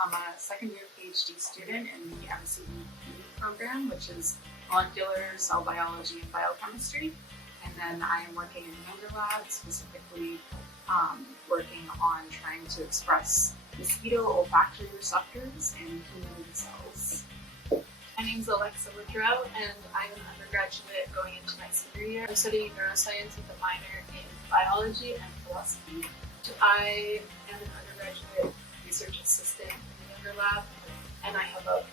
I'm a second-year PhD student in the MCD program, which is molecular cell biology and biochemistry. And then I am working in the odor lab, specifically working on trying to express mosquito olfactory receptors in human cells. My name is Woodrow, and I'm an undergraduate going into my senior year. I'm studying neuroscience with a minor in biology and philosophy. I am an undergraduate research assistant in the odor lab, and I have a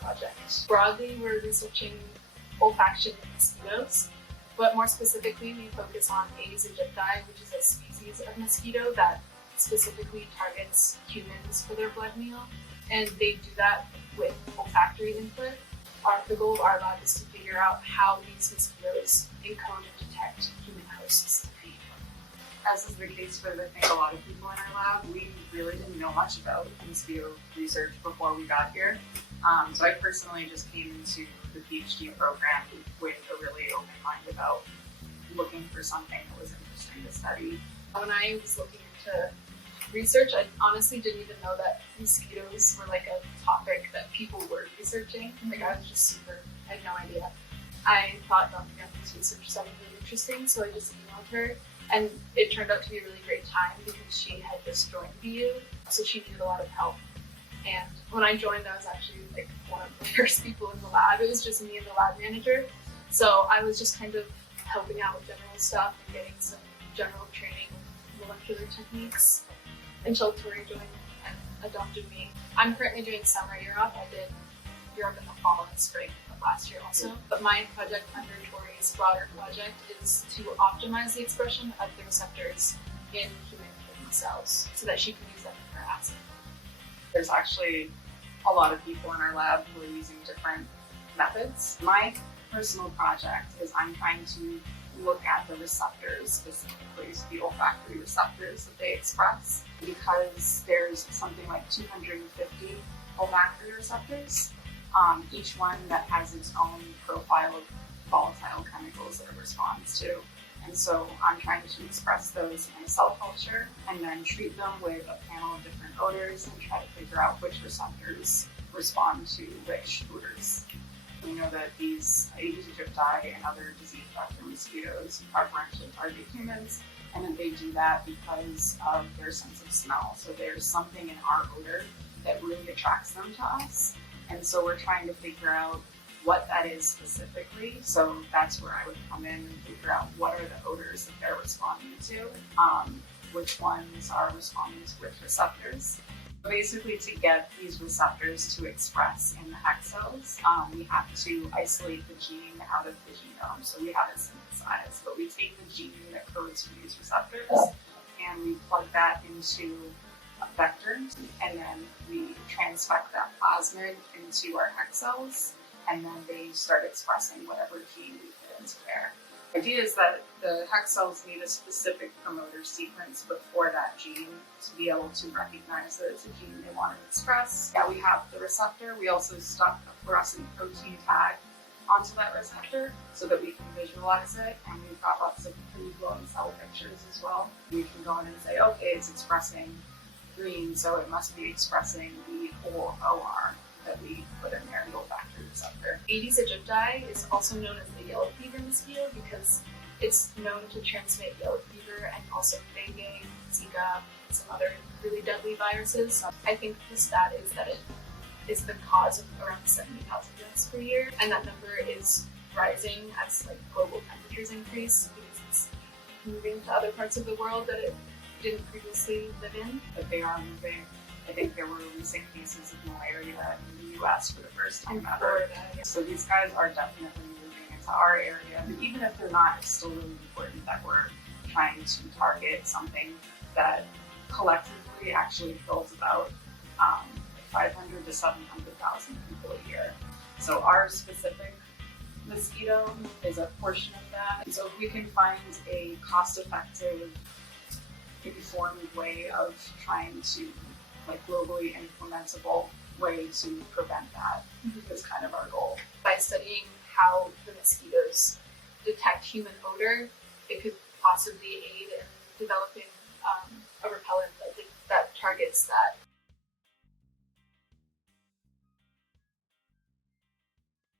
project. Broadly, we're researching olfaction in mosquitoes, but more specifically, we focus on Aedes aegypti, which is a species of mosquito that specifically targets humans for their blood meal, and they do that with olfactory input. The goal of our lab is to figure out how these mosquitoes encode and detect human hosts. As is the case for, I think, a lot of people in our lab, we really didn't know much about mosquito research before we got here. So I personally just came into the PhD program with a really open mind about looking for something that was interesting to study. When I was looking into research, I honestly didn't even know that mosquitoes were like a topic that people were researching. Like, I was just I had no idea. I thought Dr. Guthrie's research sounded really interesting, so I just emailed her. And it turned out to be a really great time because she had just joined BU, so she needed a lot of help. And when I joined, I was actually like one of the first people in the lab. It was just me and the lab manager. So I was just kind of helping out with general stuff and getting some general training with molecular techniques until Tori joined and adopted me. I'm currently doing summer Europe. I did Europe in the fall and spring of last year also. But my project under Tori's broader project is to optimize the expression of the receptors in human kidney cells so that she can use them in her assay. There's actually a lot of people in our lab who are using different methods. My personal project is I'm trying to look at the receptors, specifically the olfactory receptors that they express, because there's something like 250 olfactory receptors, each one that has its own profile of volatile chemicals that it responds to. And so I'm trying to express those in a cell culture and then treat them with a panel of different odors and try to figure out which receptors respond to which odors. We know that these Aedes aegypti and other disease vector mosquitoes preferentially target humans, and that they do that because of their sense of smell. So there's something in our odor that really attracts them to us. And so we're trying to figure out what that is specifically. So that's where I would come in and figure out what are the odors that they're responding to, which ones are responding to which receptors. Basically, to get these receptors to express in the hex cells, we have to isolate the gene out of the genome. So we have it synthesized, but we take the gene that codes for these receptors and we plug that into a vector, and then we transfect that plasmid into our hex cells, and then they start expressing whatever gene we put into there. The idea is that the hex cells need a specific promoter sequence before that gene to be able to recognize that it's a gene they want to express. Yeah, we have the receptor. We also stuck a fluorescent protein tag onto that receptor so that we can visualize it, and we've got lots of pretty glowing cell pictures as well. We can go in and say, okay, it's expressing green, so it must be expressing the OR that we put in there, the olfactory receptor. Aedes aegypti is also known as the yellow fever mosquito because it's known to transmit yellow fever and also dengue, Zika, and some other really deadly viruses. I think the stat is that it is the cause of around 70,000 deaths per year, and that number is rising as global temperatures increase because it's moving to other parts of the world that it didn't previously live in. But they are moving. I think there were recent cases of malaria in the US for the first time ever. So these guys are definitely moving into our area. But even if they're not, it's still really important that we're trying to target something that collectively actually kills about 500 to 700,000 people a year. So our specific mosquito is a portion of that. And so if we can find a cost-effective, informed way of trying to globally implementable way to prevent that is kind of our goal. By studying how the mosquitoes detect human odor, it could possibly aid in developing